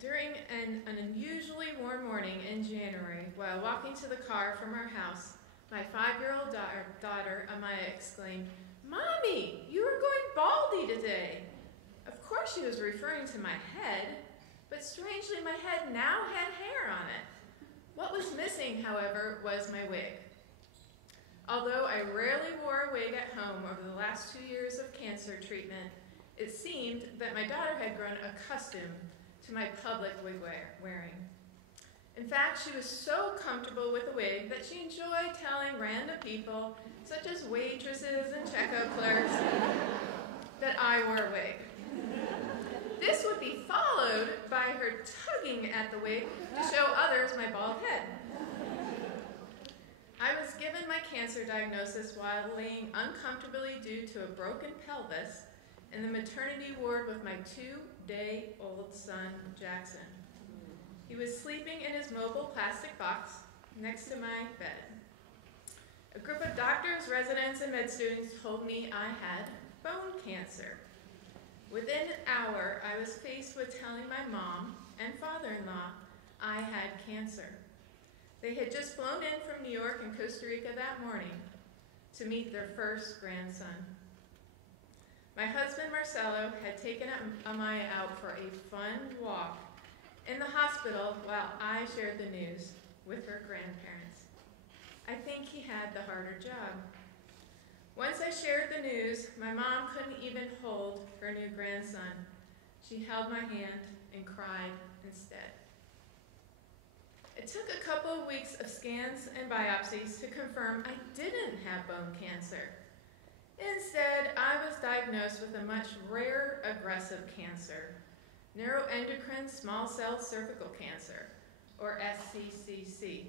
During an unusually warm morning in January, while walking to the car from our house, my 5-year-old daughter, Amaya, exclaimed, "Mommy, you are going baldy today." Of course she was referring to my head, but strangely my head now had hair on it. What was missing, however, was my wig. Although I rarely wore a wig at home over the last 2 years of cancer treatment, it seemed that my daughter had grown accustomed to my public wig wearing. In fact, she was so comfortable with the wig that she enjoyed telling random people, such as waitresses and checkout clerks, that I wore a wig. This would be followed by her tugging at the wig to show others my bald head. I was given my cancer diagnosis while laying uncomfortably due to a broken pelvis in the maternity ward with my 2-day-old son, Jackson. He was sleeping in his mobile plastic box next to my bed. A group of doctors, residents, and med students told me I had bone cancer. Within an hour, I was faced with telling my mom and father-in-law I had cancer. They had just flown in from New York and Costa Rica that morning to meet their first grandson. My husband, Marcelo, had taken Amaya out for a fun walk in the hospital while I shared the news with her grandparents. I think he had the harder job. Once I shared the news, my mom couldn't even hold her new grandson. She held my hand and cried instead. It took a couple of weeks of scans and biopsies to confirm I didn't have bone cancer. Instead, I was diagnosed with a much rarer aggressive cancer, neuroendocrine small cell cervical cancer, or SCCC.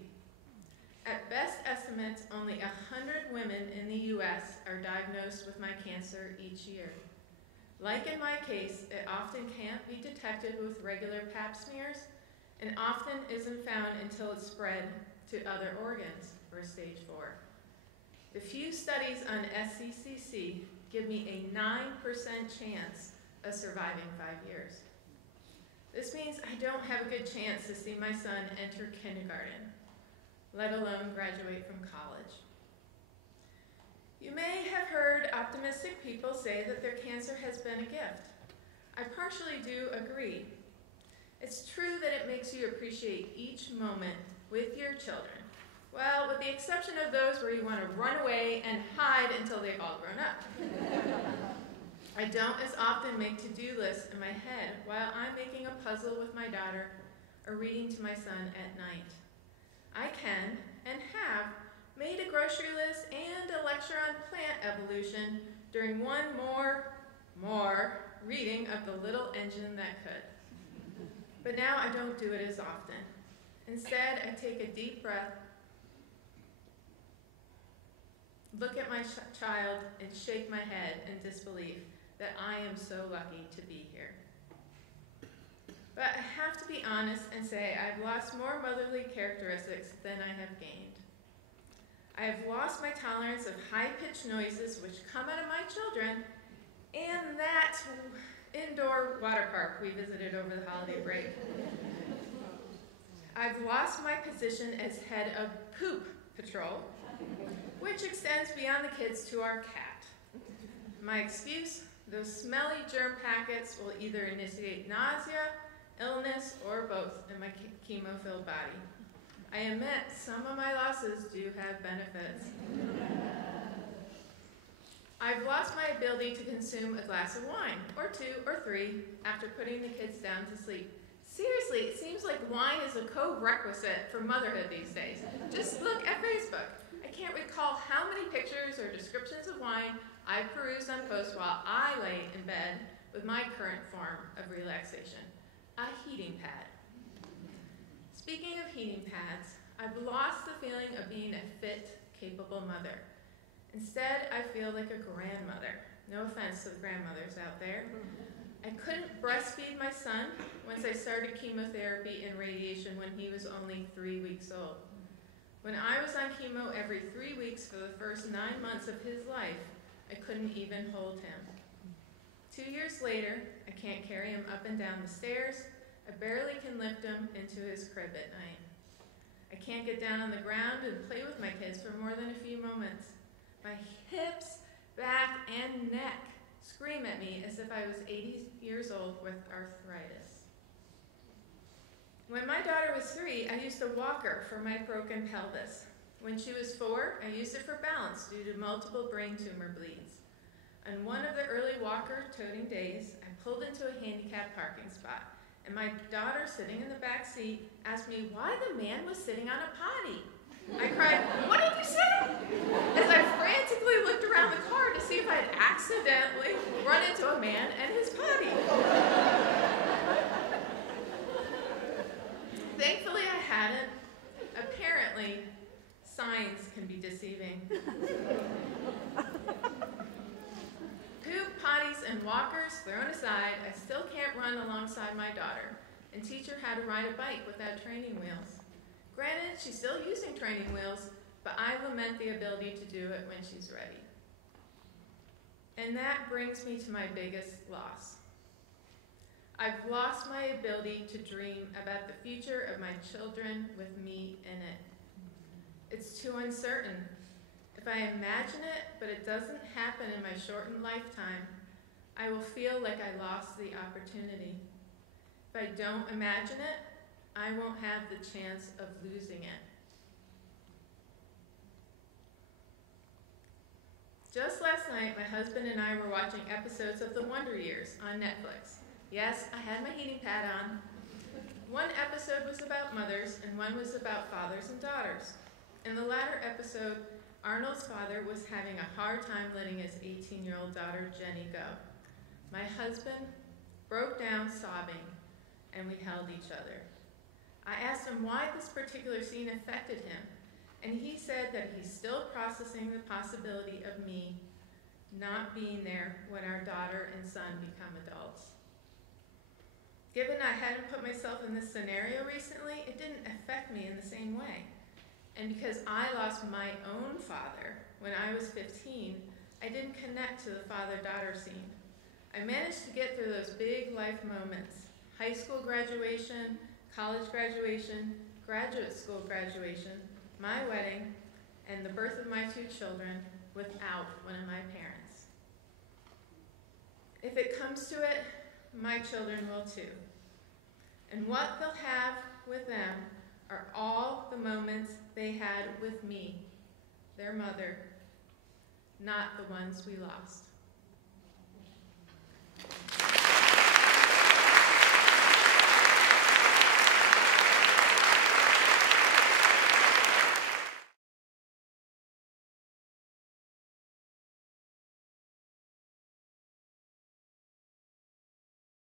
At best estimates, only 100 women in the U.S. are diagnosed with my cancer each year. Like in my case, it often can't be detected with regular pap smears and often isn't found until it's spread to other organs, or stage 4. The few studies on SCCC give me a 9% chance of surviving 5 years. This means I don't have a good chance to see my son enter kindergarten, let alone graduate from college. You may have heard optimistic people say that their cancer has been a gift. I partially do agree. It's true that it makes you appreciate each moment with your children. Well, with the exception of those where you want to run away and hide until they've all grown up. I don't as often make to-do lists in my head while I'm making a puzzle with my daughter or reading to my son at night. I can, and have, made a grocery list and a lecture on plant evolution during one more reading of The Little Engine That Could. But now I don't do it as often. Instead, I take a deep breath, look at my child, and shake my head in disbelief that I am so lucky to be here. But I have to be honest and say I've lost more motherly characteristics than I have gained. I have lost my tolerance of high-pitched noises which come out of my children and that indoor water park we visited over the holiday break. I've lost my position as head of Poop Patrol, which extends beyond the kids to our cat. My excuse, those smelly germ packets will either initiate nausea, illness, or both in my chemo-filled body. I admit some of my losses do have benefits. I've lost my ability to consume a glass of wine, or 2 or 3, after putting the kids down to sleep. Seriously, it seems like wine is a co-requisite for motherhood these days. Just look at Facebook. I can't recall how many pictures or descriptions of wine I've perused on posts while I lay in bed with my current form of relaxation, a heating pad. Speaking of heating pads, I've lost the feeling of being a fit, capable mother. Instead, I feel like a grandmother. No offense to the grandmothers out there. I couldn't breastfeed my son once I started chemotherapy and radiation when he was only 3 weeks old. When I was on chemo every 3 weeks for the first 9 months of his life, I couldn't even hold him. 2 years later, I can't carry him up and down the stairs, I barely can lift him into his crib at night. I can't get down on the ground and play with my kids for more than a few moments. My hips, back, and neck scream at me as if I was 80 years old with arthritis. When my daughter was 3, I used a walker for my broken pelvis. When she was 4, I used it for balance due to multiple brain tumor bleeds. On one of the early walker-toting days, I pulled into a handicapped parking spot, and my daughter, sitting in the back seat, asked me why the man was sitting on a potty. I cried, "What did you say?" as I frantically looked around the car to see if I'd accidentally run into a man and his potty. Thankfully, I hadn't. Apparently, signs can be deceiving. Poop, potties, and walkers thrown aside, I still can't run alongside my daughter and teach her how to ride a bike without training wheels. Granted, she's still using training wheels, but I lament the ability to do it when she's ready. And that brings me to my biggest loss. I've lost my ability to dream about the future of my children with me in it. It's too uncertain. If I imagine it, but it doesn't happen in my shortened lifetime, I will feel like I lost the opportunity. If I don't imagine it, I won't have the chance of losing it. Just last night, my husband and I were watching episodes of The Wonder Years on Netflix. Yes, I had my heating pad on. One episode was about mothers, and one was about fathers and daughters. In the latter episode, Arnold's father was having a hard time letting his 18-year-old daughter, Jenny, go. My husband broke down sobbing, and we held each other. I asked him why this particular scene affected him, and he said that he's still processing the possibility of me not being there when our daughter and son become adults. Given I hadn't put myself in this scenario recently, it didn't affect me in the same way. And because I lost my own father when I was 15, I didn't connect to the father-daughter scene. I managed to get through those big life moments: high school graduation, college graduation, graduate school graduation, my wedding, and the birth of my 2 children without one of my parents. If it comes to it, my children will too. And what they'll have with them are all the moments they had with me, their mother, not the ones we lost.